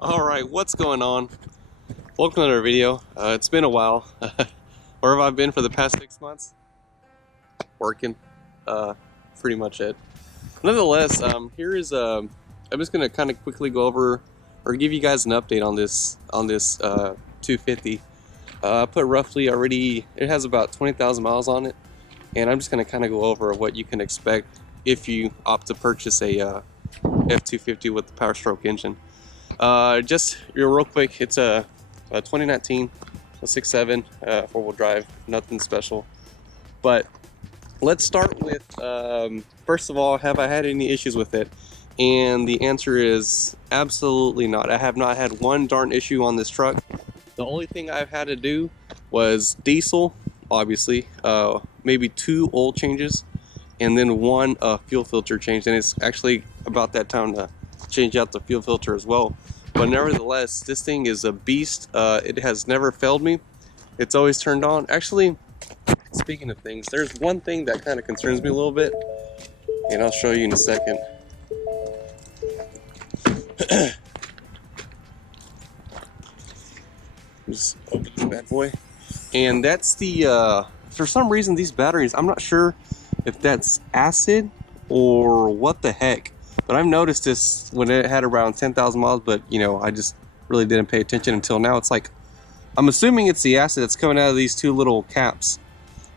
Alright, what's going on? Welcome to another video. It's been a while. Where have I been for the past 6 months? Working. Pretty much it. Nonetheless, I'm just gonna kind of quickly go over or give you guys an update on this 250. I put roughly already, it has about 20,000 miles on it, and I'm just gonna kind of go over what you can expect if you opt to purchase a F250 with the Power Stroke engine. Just real quick, it's a 2019 6.7 four-wheel drive, nothing special. But let's start with, first of all, have I had any issues with it? And the answer is absolutely not. I have not had one darn issue on this truck. The only thing I've had to do was diesel, obviously, maybe 2 oil changes, and then 1 fuel filter change. And it's actually about that time to change out the fuel filter as well. But nevertheless, this thing is a beast. It has never failed me. It's always turned on. Actually, speaking of things, there's one thing that kind of concerns me a little bit, and I'll show you in a second. Just open this bad boy. And that's the, for some reason, these batteries, I'm not sure if that's acid or what the heck. But I've noticed this when it had around 10,000 miles, but you know, I just really didn't pay attention until now. It's like, I'm assuming it's the acid that's coming out of these 2 little caps.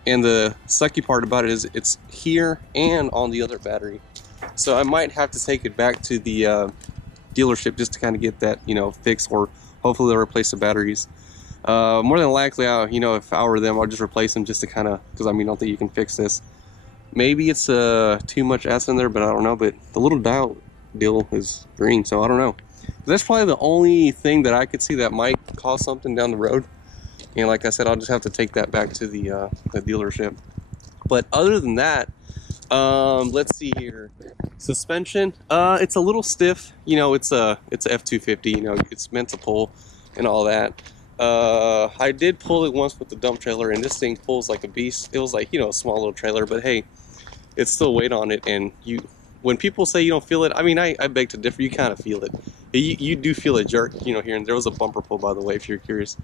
And the sucky part about it is it's here and on the other battery. So I might have to take it back to the dealership just to kind of get that, you know, fixed, or hopefully they'll replace the batteries. More than likely, you know, if I were them, I'll just replace them just to kind of, because I mean, I don't think you can fix this. Maybe it's too much acid in there, but I don't know. But the little dial deal is green, so I don't know. That's probably the only thing that I could see that might cause something down the road. And like I said, I'll just have to take that back to the dealership. But other than that, let's see here. Suspension, it's a little stiff. You know, it's a F250. You know, it's meant to pull and all that. I did pull it once with the dump trailer, and this thing pulls like a beast. It was like, you know, a small little trailer, but hey, it's still weight on it. And when people say you don't feel it, I mean, I beg to differ. You kind of feel it. You do feel a jerk, you know, here. And there was a bumper pull, by the way, if you're curious.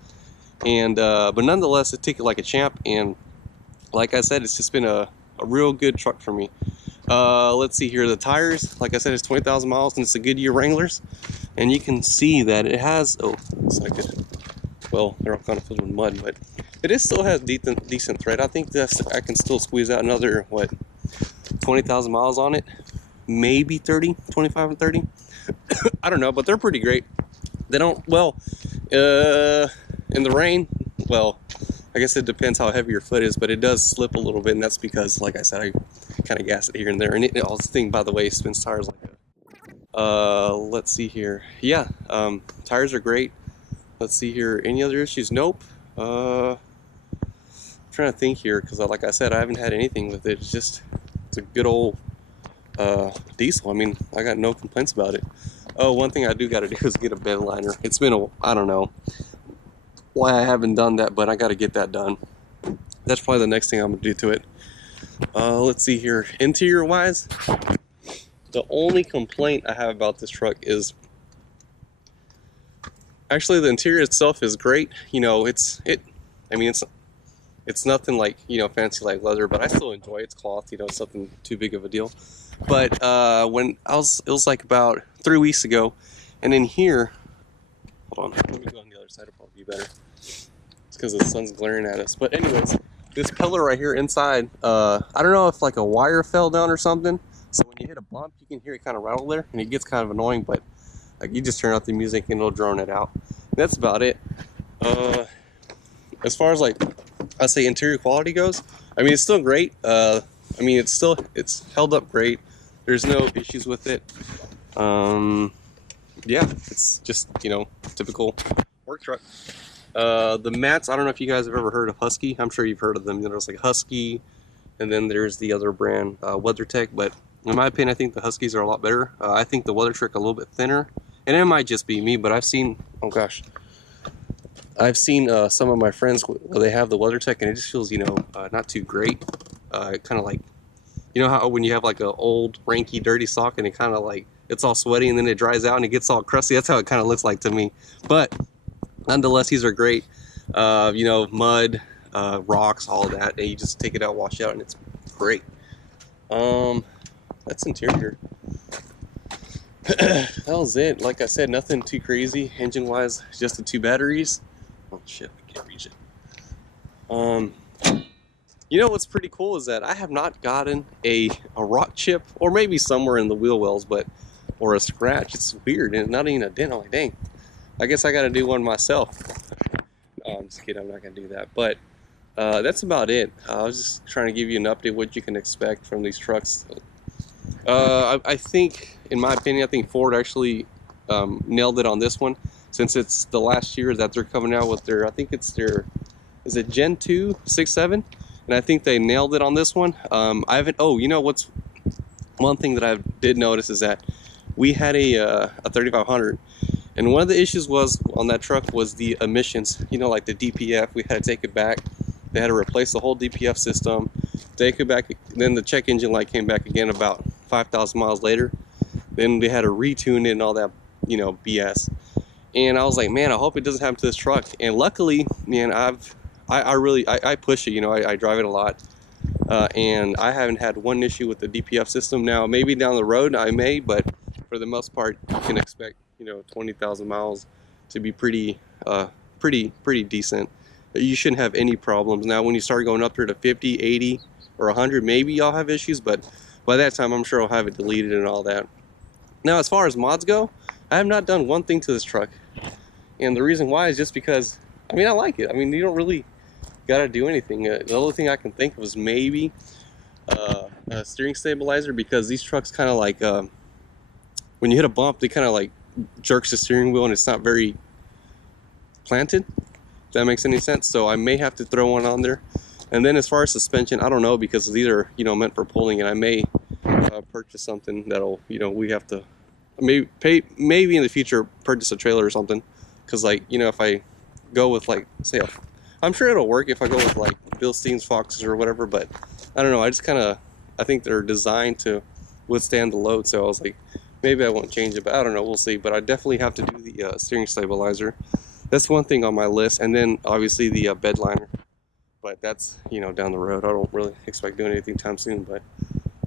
And but nonetheless, it took it like a champ. And like I said, it's just been a real good truck for me. Let's see here. The tires, like I said, it's 20,000 miles, and it's a Goodyear Wranglers. And you can see that it has, oh, it's like it. Well, they're all kind of filled with mud, but it still has decent tread. I think I can still squeeze out another, what, 20,000 miles on it, maybe 30, 25 and 30. I don't know, but they're pretty great. They don't, well, in the rain, well, I guess it depends how heavy your foot is, but it does slip a little bit, and that's because, like I said, I kind of gas it here and there. And it also, this thing, by the way, spins tires like a, let's see here. Yeah, tires are great. Let's see here. Any other issues? Nope. I'm trying to think here, because like I said, I haven't had anything with it. It's a good old diesel. I mean, I got no complaints about it. Oh, one thing I do got to do is get a bed liner. It's been I don't know why I haven't done that, but I got to get that done. That's probably the next thing I'm gonna do to it. Let's see here. Interior wise, the only complaint I have about this truck is, actually, the interior itself is great. You know, I mean, it's nothing like, you know, fancy like leather, but I still enjoy it. It's cloth, you know, it's nothing too big of a deal. But when it was like about 3 weeks ago, and in here, hold on, let me go on the other side, it'll probably be better. It's because the sun's glaring at us. But anyways, this pillar right here inside, I don't know if like a wire fell down or something. So when you hit a bump, you can hear it kind of rattle there, and it gets kind of annoying, but like, you just turn out the music and it'll drone it out. That's about it. As far as like, I say interior quality goes, I mean, it's still great. I mean, it's held up great. There's no issues with it. Yeah, it's just, you know, typical work truck. The mats, I don't know if you guys have ever heard of Husky. I'm sure you've heard of them. There's like Husky, and then there's the other brand, WeatherTech. But in my opinion, I think the Huskies are a lot better. I think the WeatherTech a little bit thinner. And it might just be me, but I've seen, oh gosh, I've seen some of my friends where they have the WeatherTech, and it just feels, you know, not too great. Kind of like, you know how when you have like an old, ranky, dirty sock, and it kind of like it's all sweaty and then it dries out and it gets all crusty. That's how it kind of looks like to me. But nonetheless, these are great. You know, mud, rocks, all that, and you just take it out, wash it out, and it's great. That's interior. That was it. Like I said, nothing too crazy engine wise, just the 2 batteries. Oh shit, I can't reach it. You know what's pretty cool is that I have not gotten a rock chip, or maybe somewhere in the wheel wells, but or a scratch. It's weird, and not even a dent. I'm like, dang, I guess I got to do one myself. No, I'm just kidding, I'm not gonna do that. But that's about it. I was just trying to give you an update what you can expect from these trucks. I think, in my opinion, I think Ford actually nailed it on this one, since it's the last year that they're coming out with their, I think it's their, is it Gen 2 6.7? And I think they nailed it on this one. I haven't, oh, you know what's one thing that I did notice is that we had a 3500, and one of the issues was on that truck was the emissions, you know, like the DPF. We had to take it back. They had to replace the whole DPF system, take it back. Then the check engine light came back again about 5,000 miles later. Then they had to retune it and all that, you know, BS. And I was like, man, I hope it doesn't happen to this truck. And luckily, man, I push it, you know, I drive it a lot. And I haven't had one issue with the DPF system. Now, maybe down the road I may, but for the most part, you can expect, you know, 20,000 miles to be pretty decent. You shouldn't have any problems. Now, when you start going up there to 50, 80, or 100, maybe I'll have issues, but by that time, I'm sure I'll have it deleted and all that. Now, as far as mods go, I have not done one thing to this truck. And the reason why is just because, I mean, I like it. I mean, you don't really gotta do anything. The only thing I can think of is maybe a steering stabilizer, because these trucks kind of like, when you hit a bump, they kind of like jerks the steering wheel and it's not very planted, if that makes any sense. So I may have to throw one on there. And then as far as suspension, I don't know, because these are, you know, meant for pulling, and I may purchase something that'll, you know, we have to maybe in the future purchase a trailer or something, because, like, you know, if I go with, like, say I'm sure it'll work if I go with like Bilstein's Foxes or whatever, but I don't know, I think they're designed to withstand the load. So I was like, maybe I won't change it, but I don't know, we'll see. But I definitely have to do the steering stabilizer. That's one thing on my list. And then obviously the bed liner, but that's, you know, down the road. I don't really expect doing anything time soon, but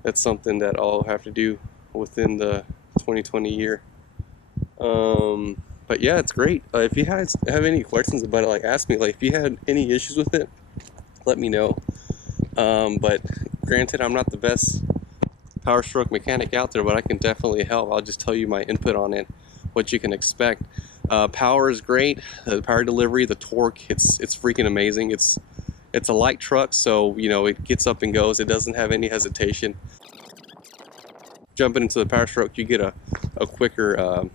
that's something that I'll have to do within the 2020 year. But yeah, it's great. If you guys have any questions about it, like, ask me. Like, if you had any issues with it, let me know. But granted, I'm not the best power stroke mechanic out there, but I can definitely help. I'll just tell you my input on it, what you can expect. Power is great. The power delivery, the torque, it's freaking amazing. It's a light truck, so, you know, it gets up and goes. It doesn't have any hesitation. Jumping into the power stroke, you get a quicker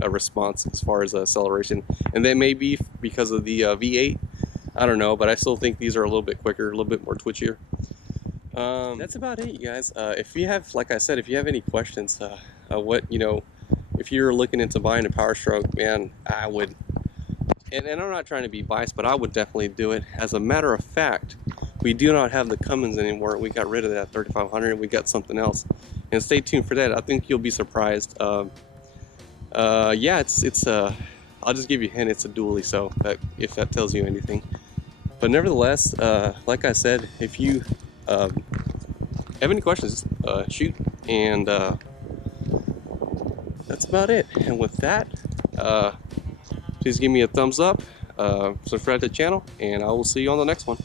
a response as far as acceleration, and that may be because of the V8. I don't know, but I still think these are a little bit quicker, a little bit more twitchier. That's about it, you guys. If you have, like I said, if you have any questions, what, you know, if you're looking into buying a power stroke, man, I would, and I'm not trying to be biased, but I would definitely do it. As a matter of fact, we do not have the Cummins anymore. We got rid of that 3500 and we got something else, and stay tuned for that. I think you'll be surprised. Yeah, it's I'll just give you a hint, it's a dually, so if that tells you anything. But nevertheless, like I said, if you have any questions, shoot. And that's about it. And with that, please give me a thumbs up, subscribe to the channel, and I will see you on the next one.